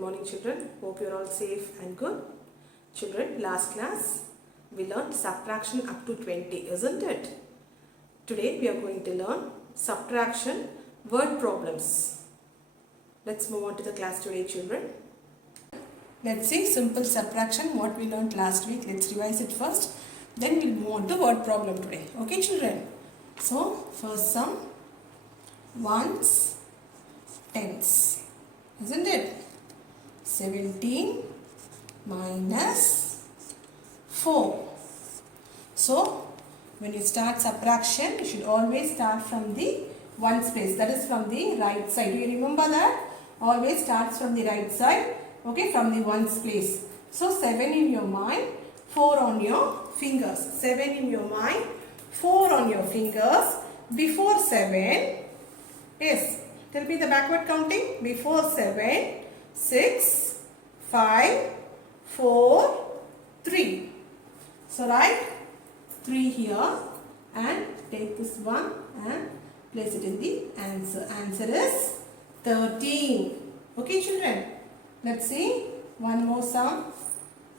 morning children. Hope you are all safe and good. Children, last class we learned subtraction up to 20, isn't it? Today we are going to learn subtraction word problems. Let's move on to the class today, children. Let's see simple subtraction what we learned last week. Let's revise it first. Then we'll move on to word problem today. Okay, children? So, first sum, ones, tens, isn't it? 17 minus 4. So, when you start subtraction, you should always start from the ones place. That is from the right side. Do you remember that? Always starts from the right side. Okay, from the ones place. So, 7 in your mind, 4 on your fingers. 7 in your mind, 4 on your fingers. Before 7, yes, tell me the backward counting. Before 7, 6, 5, 4, 3. So, write 3 here and take this one and place it in the answer. Answer is 13. Okay, children. Let's see one more sum.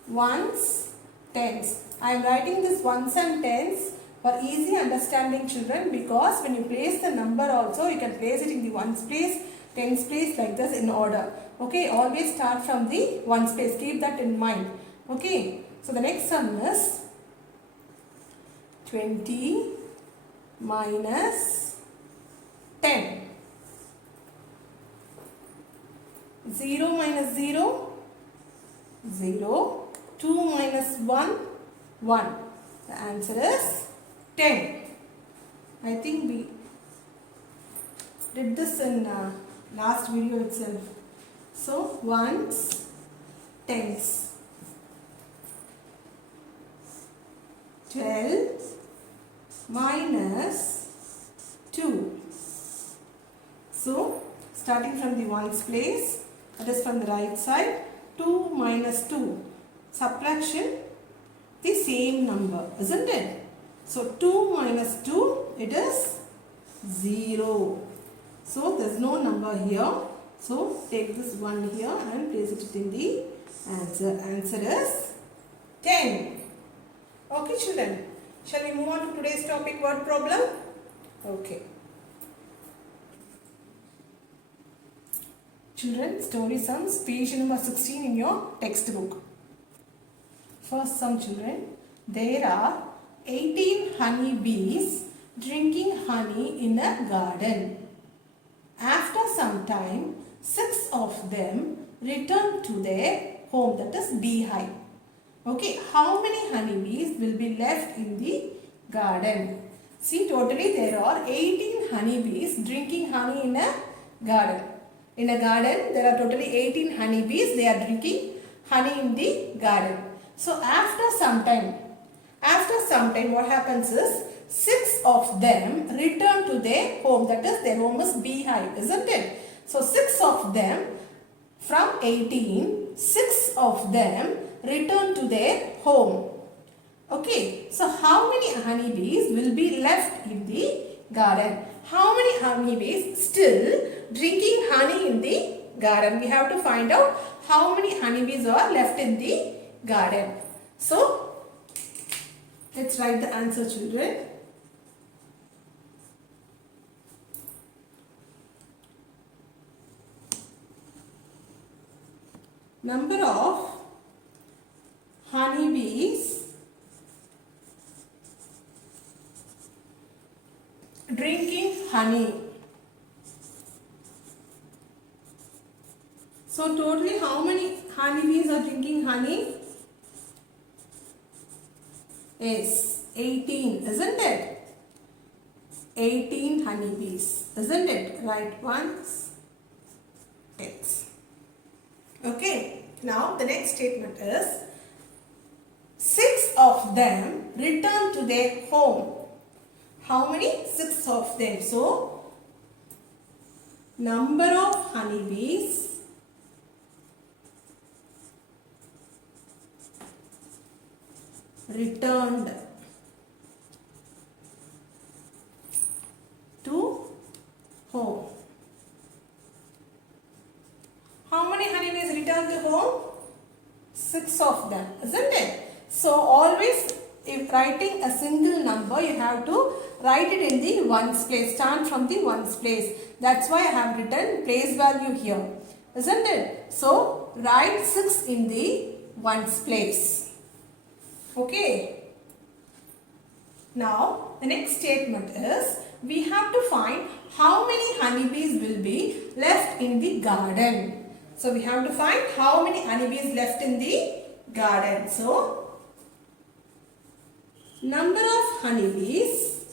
Ones, tens. I am writing this ones and tens for easy understanding, children, because when you place the number also, you can place it in the ones place, tens place, like this in order. Okay, always start from the ones place. Keep that in mind. Okay, so the next sum is 20 minus 10. 0 minus 0, 0. 2 minus 1, 1. The answer is 10. I think we did this in last video itself. So, ones, tens. 12 minus 2. So, starting from the ones place, that is from the right side, 2 minus 2. Subtraction, the same number, isn't it? So, 2 minus 2, it is 0. So, there is no number here. So, take this one here and place it in the answer. Answer is 10. Okay, children. Shall we move on to today's topic, word problem? Okay. Children, story sums, page number 16 in your textbook. First sum, children. There are 18 honey bees drinking honey in a garden. After some time, 6 of them return to their home, that is beehive. Okay, how many honeybees will be left in the garden? See, totally there are 18 honeybees drinking honey in a garden. In a garden, there are totally 18 honeybees. They are drinking honey in the garden. So, after some time, what happens is 6 of them return to their home. That is, their home is beehive, isn't it? So, 6 of them from 18, 6 of them return to their home. Okay, so how many honeybees will be left in the garden? How many honeybees still drinking honey in the garden? We have to find out how many honeybees are left in the garden. So, let's write the answer, children. Number of honeybees drinking honey. So, totally how many honeybees are drinking honey? Yes, 18, isn't it? 18 honeybees, isn't it? Right, ones, tens. Okay, now the next statement is 6 of them return to their home. How many? 6 of them. So, number of honeybees returned to home. How many honeybees returned home? 6 of them, isn't it? So always if writing a single number, you have to write it in the ones place, start from the ones place. That's why I have written place value here, isn't it? So write 6 in the ones place. Okay. Now the next statement is we have to find how many honeybees will be left in the garden. So we have to find how many honeybees left in the garden. So number of honeybees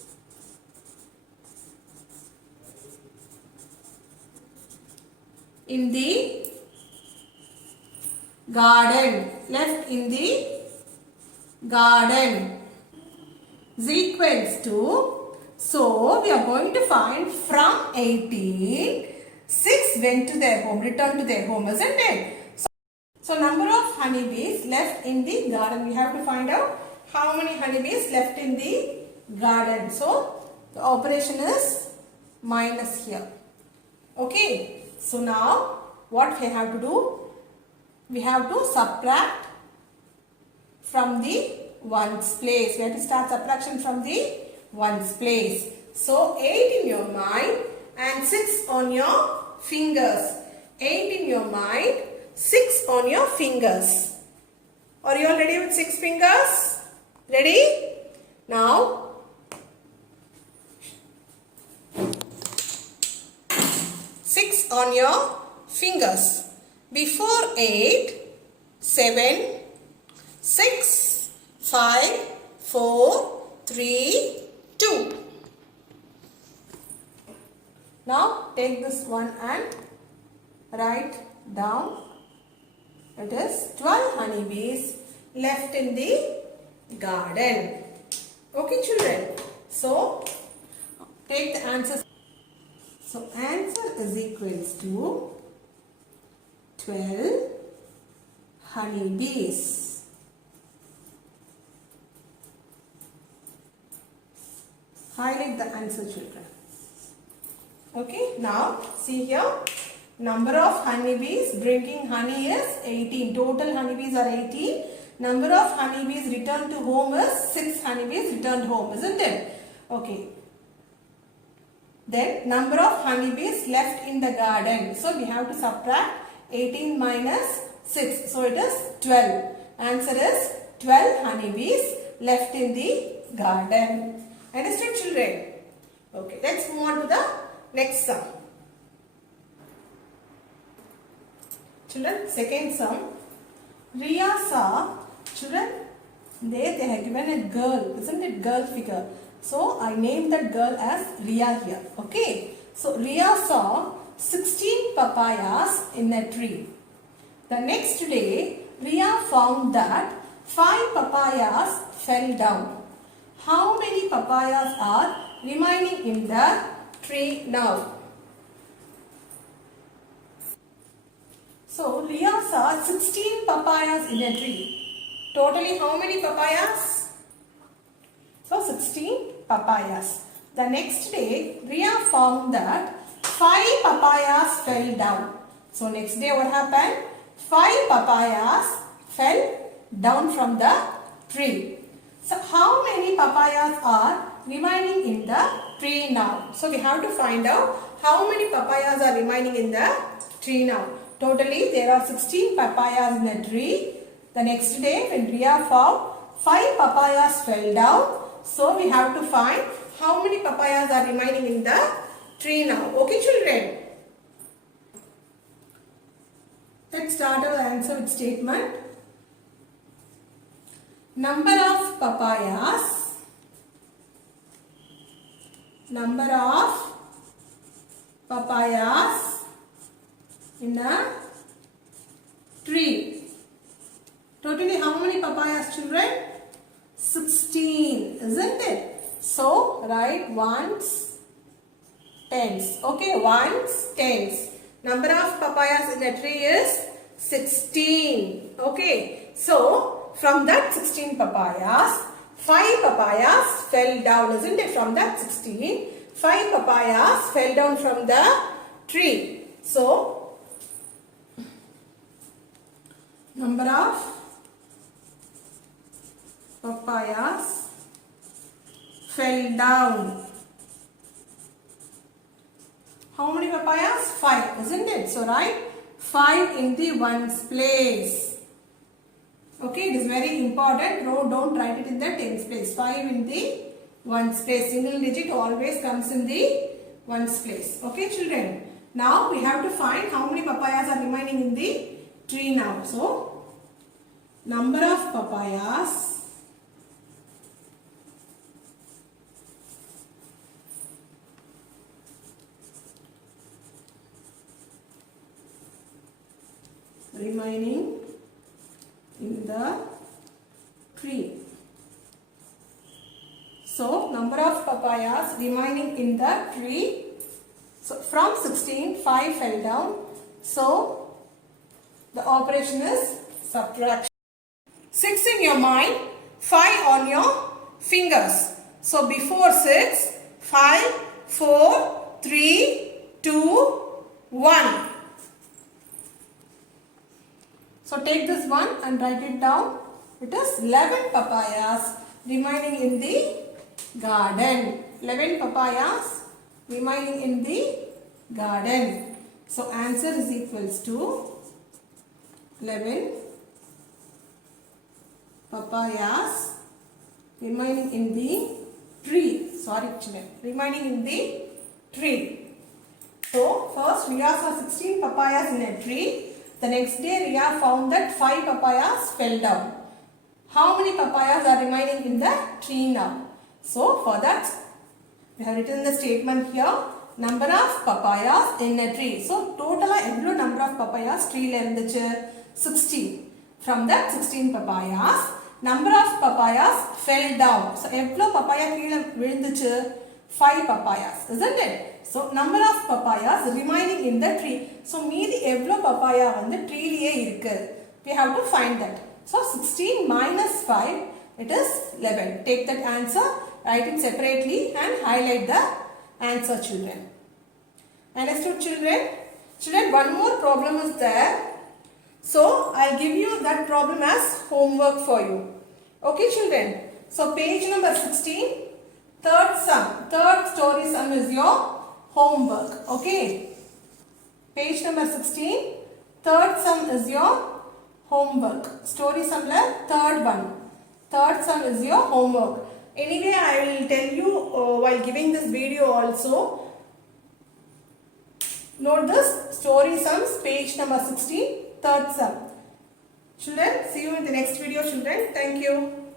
in the garden, left in the garden is equals to, so we are going to find from 18, 6 went to their home, returned to their home, isn't it? So number of honeybees left in the garden, we have to find out how many honeybees left in the garden. So the operation is minus here. Okay. So now what we have to do? We have to subtract from the ones place. We have to start subtraction from the ones place. So 8 in your mind and 6 on your fingers. 8 in your mind, 6 on your fingers. Are you all ready with 6 fingers? Ready? Now 6 on your fingers. Before 8, 7, 6, 5, 4, 3, 2. Now take this one and write down. It is 12 honeybees left in the garden. Okay children. So take the answer. So answer is equals to 12 honeybees. Highlight the answer children. Okay, now see here. Number of honeybees bringing honey is 18. Total honeybees are 18. Number of honeybees returned to home is 6 honeybees returned home, isn't it? Okay. Then number of honeybees left in the garden. So we have to subtract 18 minus 6. So it is 12. Answer is 12 honeybees left in the garden. Understood children? Okay, let's move on to the next sum. Children, second sum. Riya saw, children, they have given a girl, isn't it, girl figure. So I named that girl as Riya here. Okay. So Riya saw 16 papayas in a tree. The next day, Riya found that 5 papayas fell down. How many papayas are remaining in the tree now? So Riya saw 16 papayas in a tree. Totally how many papayas? So 16 papayas. The next day, Riya found that 5 papayas fell down. So next day what happened? 5 papayas fell down from the tree. So how many papayas are remaining in the tree now? So we have to find out how many papayas are remaining in the tree now. Totally there are 16 papayas in the tree. The next day when Riya found 5 papayas fell down. So we have to find how many papayas are remaining in the tree now. Okay children? Let's start our answer with statement. Number of papayas. Number of papayas in a tree. Totally how many papayas children? 16, isn't it? So write ones, tens. Okay, ones, tens. Number of papayas in a tree is 16. Okay, so from that 16 papayas, 5 papayas fell down, isn't it? From that 16, 5 papayas fell down from the tree. So Number of papayas fell down. How many papayas? 5, isn't it? So write 5 in the ones place. Okay, it is very important. Don't write it in the tens place. 5 in the ones place. Single digit always comes in the ones place. Okay, children. Now we have to find how many papayas are remaining in the tree now. So number of papayas remaining in the tree. So number of papayas remaining in the tree. So from 16, 5 fell down. So the operation is subtraction. 6 in your mind, 5 on your fingers. So before 6, 5, 4, 3, 2, 1. So take this one and write it down. It is 11 papayas remaining in the garden. 11 papayas remaining in the garden. So answer is equals to 11 papayas remaining in the tree. Sorry children, remaining in the tree. So first Riya saw 16 papayas in a tree. The next day Riya found that 5 papayas fell down. How many papayas are remaining in the tree now? So for that we have written the statement here. Number of papayas in a tree. So total number of papayas tree la irundhuchu 16. From that 16 papayas, number of papayas fell down. So evlo papaya keela vilunduchu 5 papayas, isn't it? So number of papayas remaining in the tree. So meedi evlo papaya vandu tree liye irukku. We have to find that. So 16 minus 5, it is 11. Take that answer, write it separately and highlight the answer, children. Understood, children? Children, one more problem is there. So I'll give you that problem as homework for you. Okay, children? So page number 16, third sum, third story sum is your homework. Okay? Page number 16, third sum is your homework. Story sum la third one. Third sum is your homework. Anyway, I will tell you while giving this video also. Note this story sums, page number 16, third sum. Children, see you in the next video, children. Thank you.